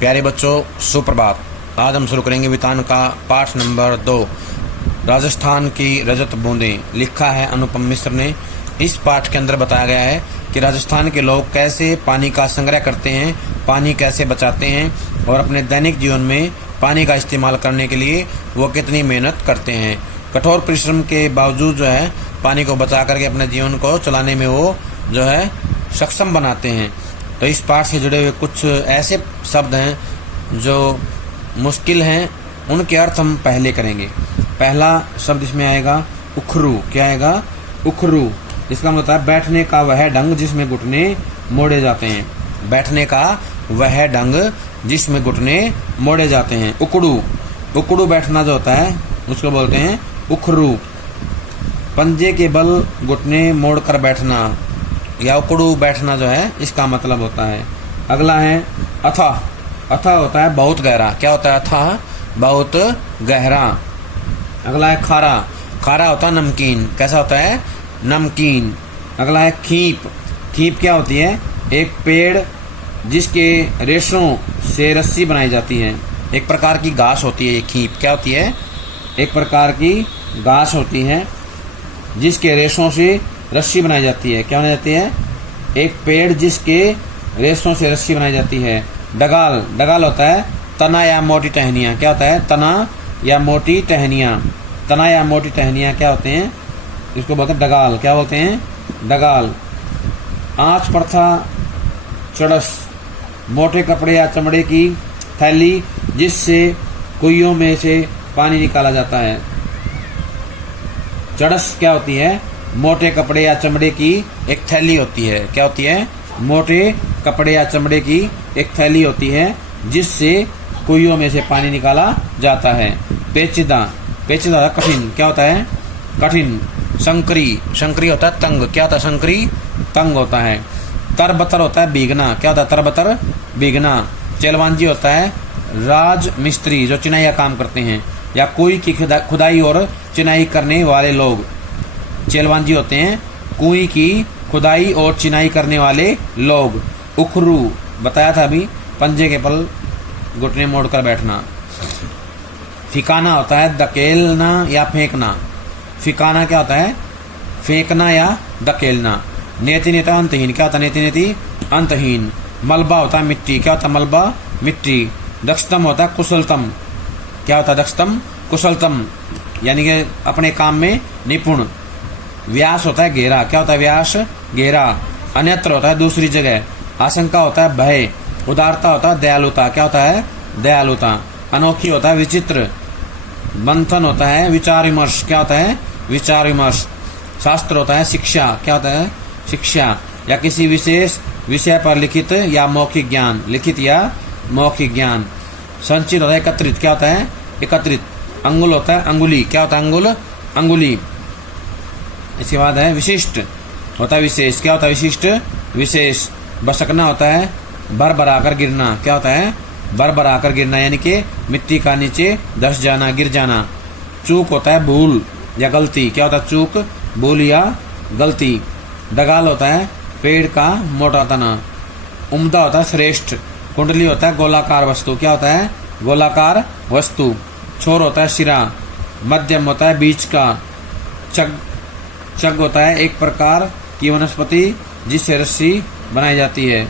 प्यारे बच्चों, सुप्रभात। आज हम शुरू करेंगे वितान का पाठ नंबर 2, राजस्थान की रजत बूंदें। लिखा है अनुपम मिश्र ने। इस पाठ के अंदर बताया गया है कि राजस्थान के लोग कैसे पानी का संग्रह करते हैं, पानी कैसे बचाते हैं और अपने दैनिक जीवन में पानी का इस्तेमाल करने के लिए वो कितनी मेहनत करते हैं। कठोर परिश्रम के बावजूद जो है पानी को बचा करके अपने जीवन को चलाने में वो जो है सक्षम बनाते हैं। तो इस पाठ से जुड़े हुए कुछ ऐसे शब्द हैं जो मुश्किल हैं, उनके अर्थ हम पहले करेंगे। पहला शब्द इसमें आएगा उखरू। क्या आएगा? उखरू। इसका मतलब है बैठने का वह ढंग जिसमें घुटने मोड़े जाते हैं। बैठने का वह ढंग जिसमें घुटने मोड़े जाते हैं। उकड़ू। उकड़ू बैठना जो होता है उसको बोलते हैं उखरू। पंजे के बल घुटने मोड़कर बैठना या उकड़ू बैठना जो है इसका मतलब होता है। अगला है अथाह। अथाह होता है बहुत गहरा। क्या होता है? अथाह बहुत गहरा। अगला है खारा। खारा होता है नमकीन। कैसा होता है? नमकीन। अगला है खीप। खीप क्या होती है? एक पेड़ जिसके रेशों से रस्सी बनाई जाती है। एक प्रकार की घास होती है ये खीप। क्या होती है? एक प्रकार की घास होती है जिसके रेशों से रस्सी बनाई जाती है। क्या बनाई जाती है? एक पेड़ जिसके रेशों से रस्सी बनाई जाती है। डगाल। डगाल होता है तना या मोटी टहनियाँ। क्या होता है? तना या मोटी टहनियाँ। तना या मोटी टहनियाँ क्या होते हैं? इसको बोलते हैं डगाल। क्या बोलते हैं? डगाल। आँच प्रथा चड़स। मोटे कपड़े या चमड़े की थैली जिससे कुइयों में से पानी निकाला जाता है। चड़स क्या होती है? मोटे कपड़े या चमड़े की एक थैली होती है। क्या होती है? मोटे कपड़े या चमड़े की एक थैली होती है जिससे कुइयों में से पानी निकाला जाता है। पेचीदा। पेचीदा कठिन। क्या होता है? कठिन। संकरी। संकरी होता है तंग। क्या होता है? संकरी तंग होता है। तरबतर होता है भीगना। क्या होता है? तरबतर भीगना। चेलवांजी होता है राज मिस्त्री जो चिनाई का काम करते हैं या कुई की खुदाई और चिनाई करने वाले लोग। चेलवांजी होते हैं कुई की खुदाई और चिनाई करने वाले लोग। उखरू बताया था अभी, पंजे के पल घुटने मोड़कर बैठना। फिकाना होता है धकेलना या फेंकना। फिकाना क्या होता है? फेंकना या धकेलना। नेति नेता अंतहीन। क्या होता है? नेति नेति अंतहीन। मलबा होता है मिट्टी। क्या होता है? मलबा मिट्टी। दक्षतम होता है कुशलतम। क्या होता है? दक्षतम कुशलतम यानी कि अपने काम में निपुण। व्यास होता है घेरा। क्या होता है? व्यास घेरा। अन्यत्र होता है दूसरी जगह। आशंका होता है भय। उदारता होता है दयालुता। क्या होता है? दयालुता। अनोखी होता है विचित्र। मंथन होता है विचार विमर्श। क्या होता है? विचार विमर्श। शास्त्र होता है शिक्षा। क्या होता है? शिक्षा या किसी विशेष विषय पर लिखित या मौखिक ज्ञान। लिखित या मौखिक ज्ञान। संचित होता है एकत्रित। क्या होता है? एकत्रित। अंगुल होता है अंगुली। क्या होता है? अंगुल अंगुली। इसके बाद है विशिष्ट होता है विशेष। क्या होता है? विशिष्ट विशेष। बसकना होता है भर भराकर गिरना। क्या होता है? भर भराकर गिरना यानी कि मिट्टी का नीचे धस जाना, गिर जाना। चूक होता है भूल या गलती। क्या होता है? चूक, भूल या गलती। डगाल होता है पेड़ का मोटा तना। उम्दा होता है श्रेष्ठ। कुंडली होता है गोलाकार वस्तु। क्या होता है? गोलाकार वस्तु। छोर होता है सिरा। मध्यम होता है बीच का। चग। चग होता है एक प्रकार की वनस्पति जिससे रस्सी बनाई जाती है।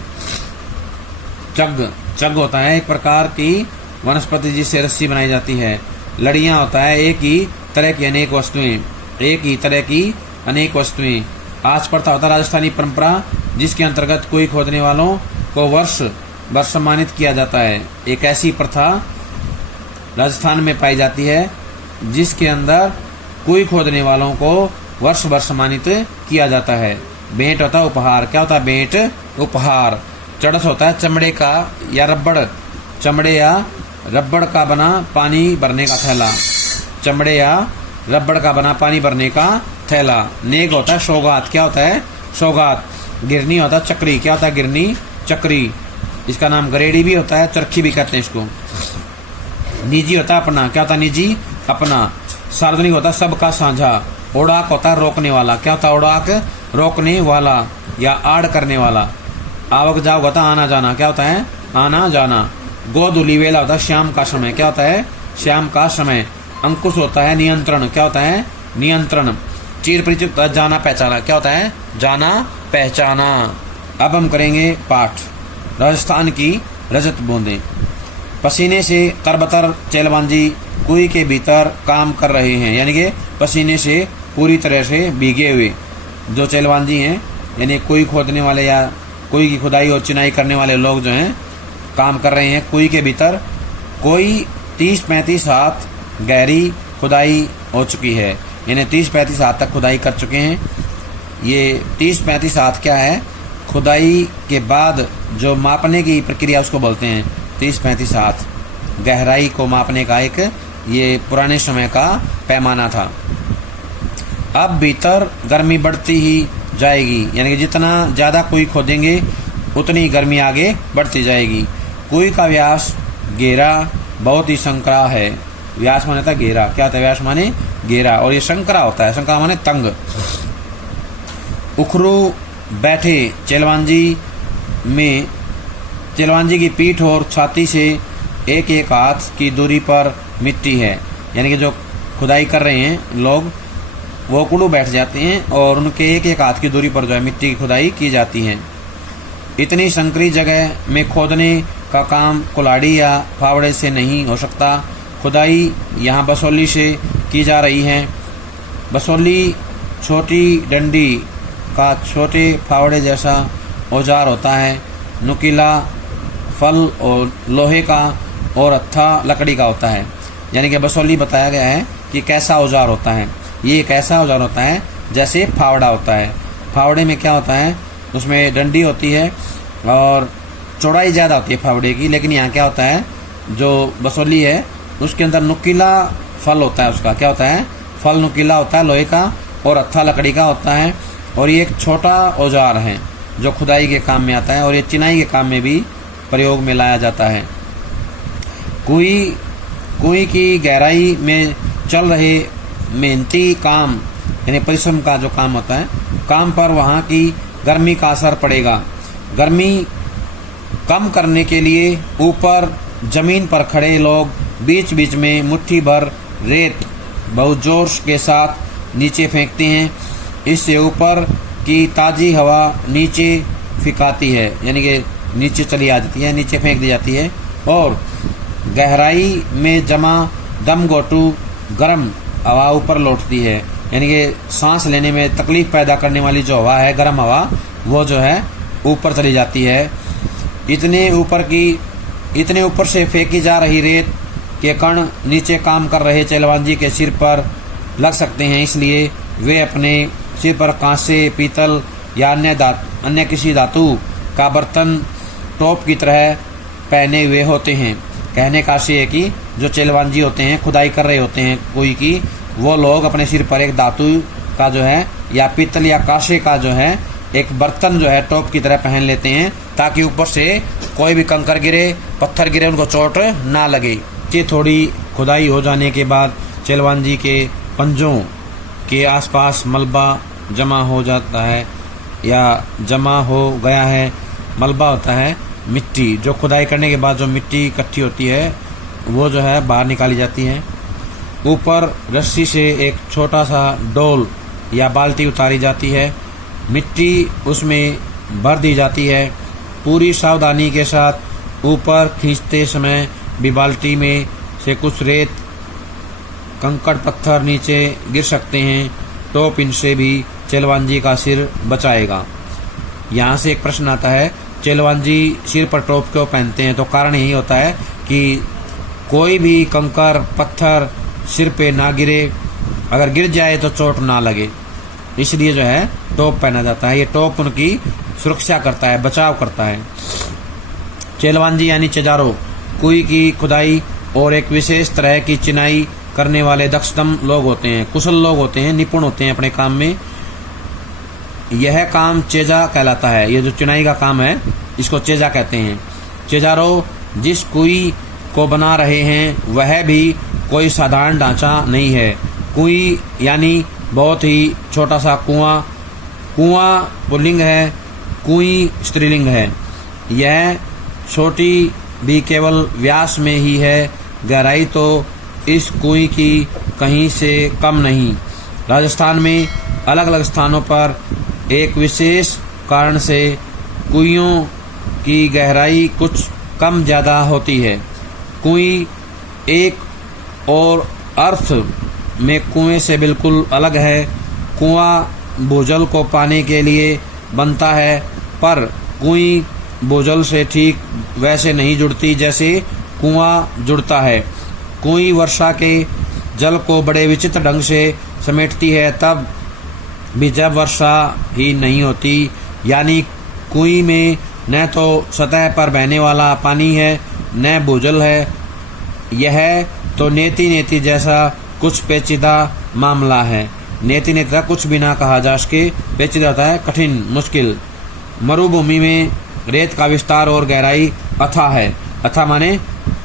चग। चग होता है एक प्रकार की वनस्पति जिससे रस्सी बनाई जाती है। लड़ियां होता है एक ही तरह की अनेक वस्तुएं। एक ही तरह की अनेक वस्तुएं। आज प्रथा होता है राजस्थानी परंपरा जिसके अंतर्गत कोई खोदने वालों को वर्ष भर सम्मानित किया जाता है। एक ऐसी प्रथा राजस्थान में पाई जाती है जिसके अंदर कोई खोदने वालों को वर्ष भर सम्मानित किया जाता है। भेंट होता है उपहार। क्या होता है? भेंट उपहार। चड़स होता है चमड़े का या रबड़। चमड़े या रबड़ का बना पानी भरने का थैला। चमड़े या रबड़ का बना पानी भरने का थैला। नेग होता है सौगात। क्या होता है? सौगात। गिरनी होता है चक्री। क्या होता है? गिरनी चक्री। इसका नाम गरेड़ी भी होता है, चरखी भी कहते हैं इसको। निजी होता है अपना। क्या होता है? निजी अपना। सार्वजनिक होता है सबका साझा। ओडाक होता है रोकने वाला। क्या होता है? ओडाक रोकने वाला या आड़ करने वाला। आवक जावक होता है आना जाना। क्या होता है? आना जाना। गोधूली वेला होता है शाम का समय, क्या होता है? शाम का समय। अंकुश होता है नियंत्रण, क्या होता है? नियंत्रण। चीर परिचित होता है जाना पहचाना, क्या होता है? जाना पहचाना। अब हम करेंगे पाठ। राजस्थान की रजत बूंदें। पसीने से तरबतर चेलवांजी कुएं के भीतर काम कर रहे हैं, यानी कि पसीने से पूरी तरह से भीगे हुए जो चेलवांजी हैं, यानी कुएं खोदने वाले या कुएं की खुदाई और चिनाई करने वाले लोग जो हैं काम कर रहे हैं कुएं के भीतर। कोई 30-35 हाथ गहरी खुदाई हो चुकी है, यानी 30-35 हाथ तक खुदाई कर चुके हैं। ये 30-35 हाथ क्या है? खुदाई के बाद जो मापने की प्रक्रिया उसको बोलते हैं 30-35 हाथ। गहराई को मापने का एक ये पुराने समय का पैमाना था। अब भीतर गर्मी बढ़ती ही जाएगी, यानी कि जितना ज़्यादा कुएं खोदेंगे उतनी गर्मी आगे बढ़ती जाएगी। कुएं का व्यास घेरा बहुत ही संकरा है। व्यास माने था घेरा, क्या होता है? व्यास माने घेरा, और ये संकरा होता है। संकरा माने तंग। उखरू बैठे चेलवांजी में चेलवांजी की पीठ और छाती से एक एक हाथ की दूरी पर मिट्टी है, यानी कि जो खुदाई कर रहे हैं लोग वो कुड़ू बैठ जाते हैं और उनके एक एक हाथ की दूरी पर जो है मिट्टी की खुदाई की जाती है। इतनी संकरी जगह में खोदने का काम कुल्हाड़ी या फावड़े से नहीं हो सकता। खुदाई यहाँ बसोली से की जा रही है। बसोली छोटी डंडी का छोटे फावड़े जैसा औजार होता है। नुकीला फल और लोहे का और हत्था लकड़ी का होता है, यानी कि बसोली बताया गया है कि कैसा औजार होता है। ये एक ऐसा औजार होता है जैसे फावड़ा होता है। फावड़े में क्या होता है? उसमें डंडी होती है और चौड़ाई ज़्यादा होती है फावड़े की, लेकिन यहाँ क्या होता है? जो बसोली है उसके अंदर नुकीला फल होता है। उसका क्या होता है? फल नुकीला होता है लोहे का और हत्था लकड़ी का होता है। और ये एक छोटा औजार है जो खुदाई के काम में आता है और ये चिनाई के काम में भी प्रयोग में लाया जाता है। कुएं की गहराई में चल रहे मेहनती काम, यानी परिश्रम का जो काम होता है, काम पर वहाँ की गर्मी का असर पड़ेगा। गर्मी कम करने के लिए ऊपर जमीन पर खड़े लोग बीच बीच में मुट्ठी भर रेत बहुत जोर के साथ नीचे फेंकते हैं। इससे ऊपर की ताज़ी हवा नीचे फिकाती है, यानी कि नीचे चली आ जाती है, नीचे फेंक दी जाती है। और गहराई में जमा दम घोटू गर्म हवा ऊपर लौटती है, यानी कि सांस लेने में तकलीफ पैदा करने वाली जो हवा है, गर्म हवा, वो जो है ऊपर चली जाती है। इतने ऊपर से फेंकी जा रही रेत के कण नीचे काम कर रहे चेलवांजी के सिर पर लग सकते हैं, इसलिए वे अपने सिर पर कांसे, पीतल या अन्य किसी धातु का बर्तन टोप की तरह पहने हुए होते हैं। कहने का आशय है कि जो चेलवांजी होते हैं, खुदाई कर रहे होते हैं कुएं की, वो लोग अपने सिर पर एक धातु का जो है या पीतल या कांसे का जो है एक बर्तन जो है टोप की तरह पहन लेते हैं, ताकि ऊपर से कोई भी कंकर गिरे, पत्थर गिरे, उनको चोट ना लगे। ये थोड़ी खुदाई हो जाने के बाद चेलवांजी के पंजों के आसपास मलबा जमा हो जाता है या जमा हो गया है। मलबा होता है मिट्टी, जो खुदाई करने के बाद जो मिट्टी इकट्ठी होती है वो जो है बाहर निकाली जाती है। ऊपर रस्सी से एक छोटा सा डोल या बाल्टी उतारी जाती है, मिट्टी उसमें भर दी जाती है। पूरी सावधानी के साथ ऊपर खींचते समय भी बाल्टी में से कुछ रेत, कंकड़, पत्थर नीचे गिर सकते हैं, तो इनसे भी चेलवांजी का सिर बचाएगा। यहाँ से एक प्रश्न आता है, चेलवांजी सिर पर टोप क्यों पहनते हैं? तो कारण यही होता है कि कोई भी कंकर, पत्थर सिर पे ना गिरे, अगर गिर जाए तो चोट ना लगे, इसलिए जो है टोप पहना जाता है। ये टोप उनकी सुरक्षा करता है, बचाव करता है। चेलवांजी यानी चेजारो कुएं की खुदाई और एक विशेष तरह की चिनाई करने वाले दक्षतम लोग होते हैं, कुशल लोग होते हैं, निपुण होते हैं अपने काम में। यह काम चेजा कहलाता है। ये जो चिनाई का काम है इसको चेजा कहते हैं। चेजारो जिस कुएं को बना रहे हैं वह भी कोई साधारण ढांचा नहीं है। कुएं यानी बहुत ही छोटा सा कुआं। कुआं पुल्लिंग है, कुएं स्त्रीलिंग है। यह छोटी भी केवल व्यास में ही है, गहराई तो इस कुएं की कहीं से कम नहीं। राजस्थान में अलग अलग स्थानों पर एक विशेष कारण से कुइयों की गहराई कुछ कम ज़्यादा होती है। कुएं एक और अर्थ में कुएं से बिल्कुल अलग है। कुआं भूजल को पाने के लिए बनता है, पर कुएं भूजल से ठीक वैसे नहीं जुड़ती जैसे कुआं जुड़ता है। कुएं वर्षा के जल को बड़े विचित्र ढंग से समेटती है, तब भी जब वर्षा ही नहीं होती, यानी कुएं में न तो सतह पर बहने वाला पानी है न भूजल है। यह तो नेति नेति जैसा कुछ पेचीदा मामला है। नेति नेति का कुछ भी ना कहा जा सके, पेचीदा होता है, कठिन, मुश्किल। मरुभूमि में रेत का विस्तार और गहराई अथाह है। अथाह माने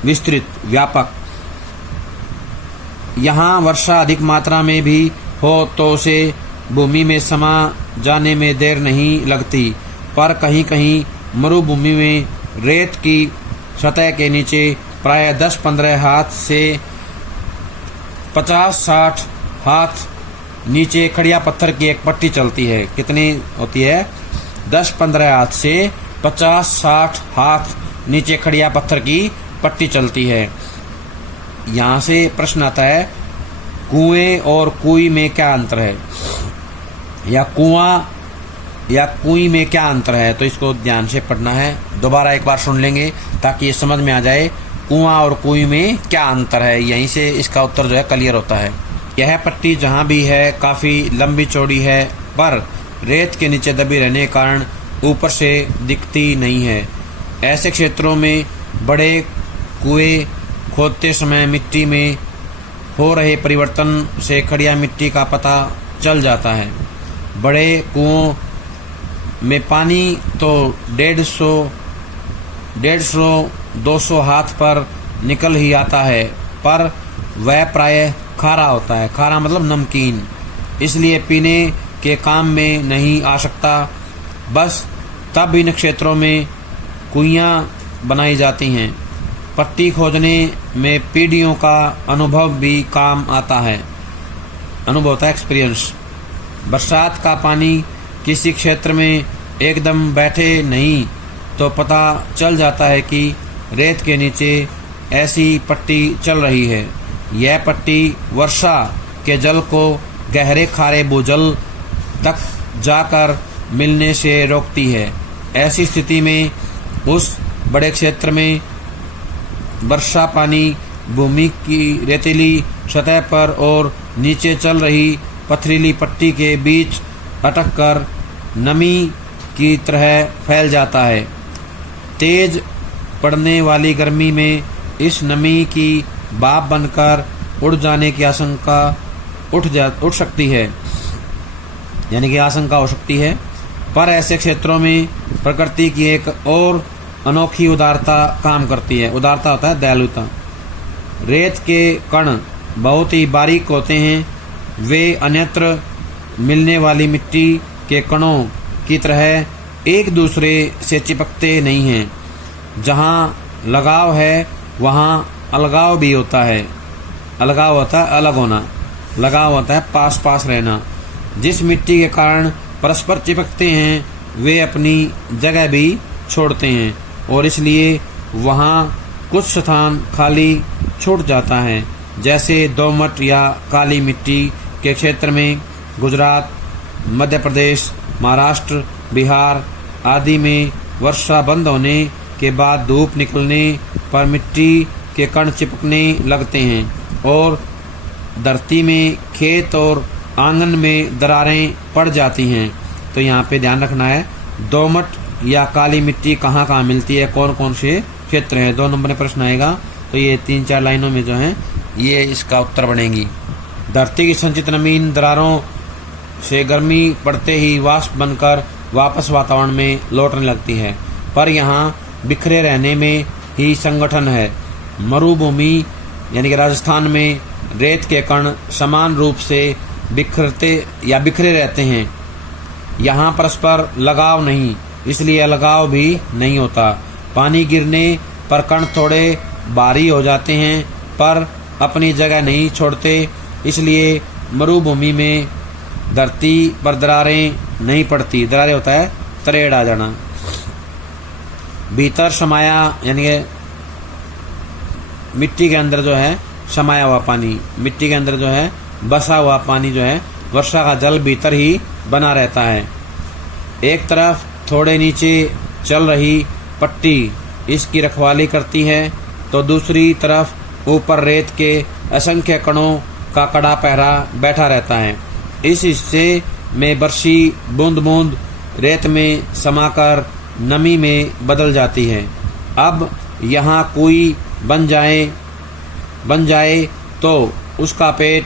विस्तृत, व्यापक। यहाँ वर्षा अधिक मात्रा में भी हो तो उसे भूमि में समा जाने में देर नहीं लगती, पर कहीं कहीं मरुभूमि में रेत की सतह के नीचे प्राय 10-15 हाथ से 50-60 हाथ नीचे खड़िया पत्थर की एक पट्टी चलती है। कितनी होती है? 10-15 हाथ से 50-60 हाथ नीचे खड़िया पत्थर की पट्टी चलती है। यहाँ से प्रश्न आता है, कुएं और कुई में क्या अंतर है, या कुआं या कुई में क्या अंतर है? तो इसको ध्यान से पढ़ना है। दोबारा एक बार सुन लेंगे ताकि ये समझ में आ जाए कुआं और कुई में क्या अंतर है। यहीं से इसका उत्तर जो है क्लियर होता है। यह पट्टी जहाँ भी है काफ़ी लंबी चौड़ी है, पर रेत के नीचे दबी रहने के कारण ऊपर से दिखती नहीं है। ऐसे क्षेत्रों में बड़े कुएं खोदते समय मिट्टी में हो रहे परिवर्तन से खड़िया मिट्टी का पता चल जाता है। बड़े कुओं में पानी तो 150-200 हाथ पर निकल ही आता है, पर वह प्राय खारा होता है। खारा मतलब नमकीन, इसलिए पीने के काम में नहीं आ सकता। बस तब इन क्षेत्रों में कुइयाँ बनाई जाती हैं। पट्टी खोदने में पीढ़ियों का अनुभव भी काम आता है। अनुभव होता है एक्सपीरियंस। बरसात का पानी किसी क्षेत्र में एकदम बैठे नहीं तो पता चल जाता है कि रेत के नीचे ऐसी पट्टी चल रही है। यह पट्टी वर्षा के जल को गहरे खारे भूजल तक जाकर मिलने से रोकती है। ऐसी स्थिति में उस बड़े क्षेत्र में वर्षा पानी भूमि की रेतीली सतह पर और नीचे चल रही पथरीली पट्टी के बीच अटककर नमी की तरह फैल जाता है। तेज पड़ने वाली गर्मी में इस नमी की भाप बनकर उड़ जाने की आशंका उठ सकती है, यानी कि आशंका हो सकती है। पर ऐसे क्षेत्रों में प्रकृति की एक और अनोखी उदारता काम करती है। उदारता होता है दयालुता। रेत के कण बहुत ही बारीक होते हैं। वे अन्यत्र मिलने वाली मिट्टी के कणों की तरह एक दूसरे से चिपकते नहीं हैं। जहाँ लगाव है वहाँ अलगाव भी होता है। अलगाव होता है अलग होना, लगाव होता है पास पास रहना। जिस मिट्टी के कारण परस्पर चिपकते हैं वे अपनी जगह भी छोड़ते हैं और इसलिए वहाँ कुछ स्थान खाली छूट जाता है। जैसे दोमट या काली मिट्टी के क्षेत्र में गुजरात, मध्य प्रदेश, महाराष्ट्र, बिहार आदि में वर्षा बंद होने के बाद धूप निकलने पर मिट्टी के कण चिपकने लगते हैं और धरती में खेत और आंगन में दरारें पड़ जाती हैं। तो यहाँ पे ध्यान रखना है, दोमट या काली मिट्टी कहाँ कहाँ मिलती है, कौन कौन से क्षेत्र हैं। 2 नंबर में प्रश्न आएगा तो ये 3-4 लाइनों में जो है ये इसका उत्तर बनेगी। धरती की संचित नमी इन दरारों से गर्मी पड़ते ही वाष्प बनकर वापस वातावरण में लौटने लगती है, पर यहाँ बिखरे रहने में ही संगठन है। मरुभूमि यानी कि राजस्थान में रेत के कण समान रूप से बिखरे रहते हैं। यहाँ परस्पर लगाव नहीं, इसलिए अलगाव भी नहीं होता। पानी गिरने पर कण थोड़े भारी हो जाते हैं पर अपनी जगह नहीं छोड़ते। इसलिए मरुभूमि में धरती पर दरारें नहीं पड़ती। दरारें होता है तरेड़ आ जाना। भीतर समाया यानी कि मिट्टी के अंदर जो है समाया हुआ पानी, मिट्टी के अंदर जो है बसा हुआ पानी जो है वर्षा का जल भीतर ही बना रहता है। एक तरफ थोड़े नीचे चल रही पट्टी इसकी रखवाली करती है तो दूसरी तरफ ऊपर रेत के असंख्य कणों का कड़ा पहरा बैठा रहता है। इस हिस्से में बरसी बूंद बूंद रेत में समाकर नमी में बदल जाती है। अब यहाँ कोई बन जाए तो उसका पेट,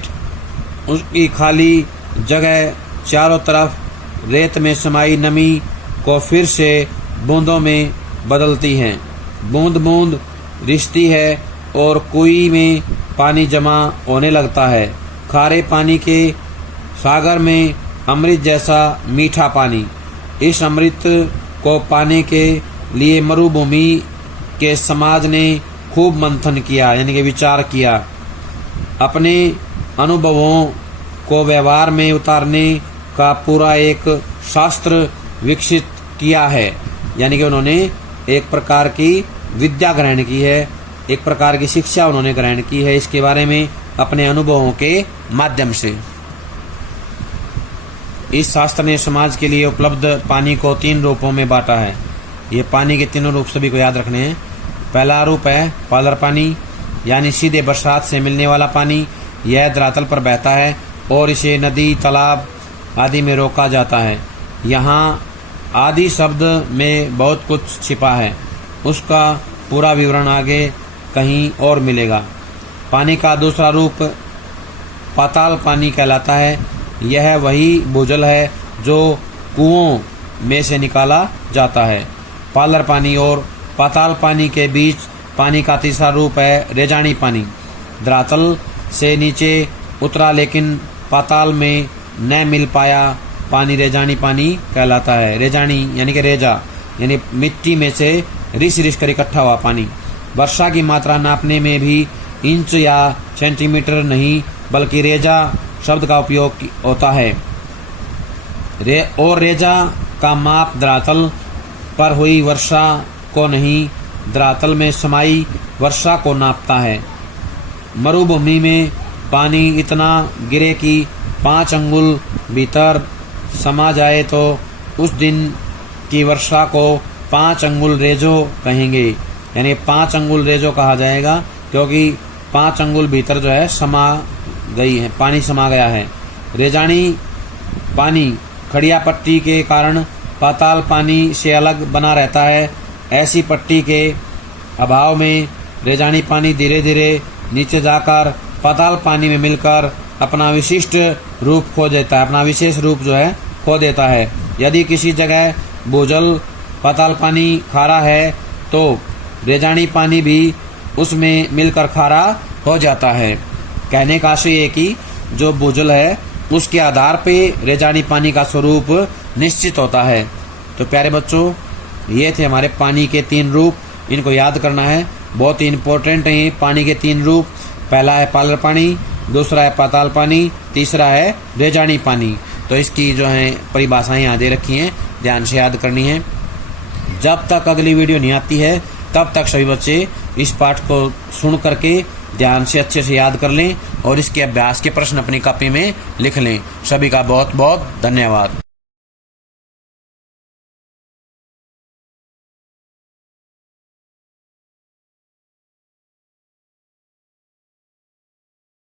उसकी खाली जगह चारों तरफ रेत में समाई नमी को फिर से बूंदों में बदलती है। बूंद बूंद रिश्ती है और कुएं में पानी जमा होने लगता है। खारे पानी के सागर में अमृत जैसा मीठा पानी। इस अमृत को पाने के लिए मरुभूमि के समाज ने खूब मंथन किया यानी कि विचार किया। अपने अनुभवों को व्यवहार में उतारने का पूरा एक शास्त्र विकसित किया है। यानी कि उन्होंने एक प्रकार की विद्या ग्रहण की है, एक प्रकार की शिक्षा उन्होंने ग्रहण की है इसके बारे में अपने अनुभवों के माध्यम से। इस शास्त्र ने समाज के लिए उपलब्ध पानी को 3 रूपों में बांटा है। ये पानी के तीनों रूप सभी को याद रखने हैं। पहला रूप है पालर पानी, यानी सीधे बरसात से मिलने वाला पानी। यह धरातल पर बहता है और इसे नदी, तालाब आदि में रोका जाता है। यहाँ आदि शब्द में बहुत कुछ छिपा है, उसका पूरा विवरण आगे कहीं और मिलेगा। पानी का दूसरा रूप पाताल पानी कहलाता है। यह वही भूजल है जो कुओं में से निकाला जाता है। पालर पानी और पाताल पानी के बीच पानी का तीसरा रूप है रेजानी पानी। धरातल से नीचे उतरा लेकिन पाताल में न मिल पाया पानी रेजानी पानी कहलाता है। रेजानी यानी कि रेजा यानी मिट्टी में से रिस कर इकट्ठा हुआ पानी। वर्षा की मात्रा नापने में भी इंच या सेंटीमीटर नहीं बल्कि रेजा शब्द का उपयोग होता है। और रेजा का माप धरातल पर हुई वर्षा को नहीं, धरातल में समाई वर्षा को नापता है। मरुभूमि में पानी इतना गिरे कि 5 अंगुल भीतर समा जाए तो उस दिन की वर्षा को 5 अंगुल रेजो कहेंगे। यानी 5 अंगुल रेजो कहा जाएगा क्योंकि 5 अंगुल भीतर जो है समा गई है, पानी समा गया है। रेजानी पानी खड़िया पट्टी के कारण पाताल पानी से अलग बना रहता है। ऐसी पट्टी के अभाव में रेजानी पानी धीरे धीरे नीचे जाकर पाताल पानी में मिलकर अपना विशिष्ट रूप खो देता है, अपना विशेष रूप जो है खो देता है। यदि किसी जगह भूजल पाताल पानी खारा है तो रेजानी पानी भी उसमें मिलकर खारा हो जाता है। कहने का आशय है कि जो भूजल है उसके आधार पे रेजानी पानी का स्वरूप निश्चित होता है। तो प्यारे बच्चों, ये थे हमारे पानी के 3 रूप, इनको याद करना है, बहुत ही इम्पोर्टेंट है पानी के 3 रूप। पहला है पालर पानी, दूसरा है पाताल पानी, तीसरा है रेजानी पानी। तो इसकी जो है परिभाषाएं यहाँ दे रखी हैं, ध्यान से याद करनी है। जब तक अगली वीडियो नहीं आती है तब तक सभी बच्चे इस पाठ को सुन करके ध्यान से अच्छे से याद कर लें और इसके अभ्यास के प्रश्न अपनी कॉपी में लिख लें। सभी का बहुत बहुत धन्यवाद।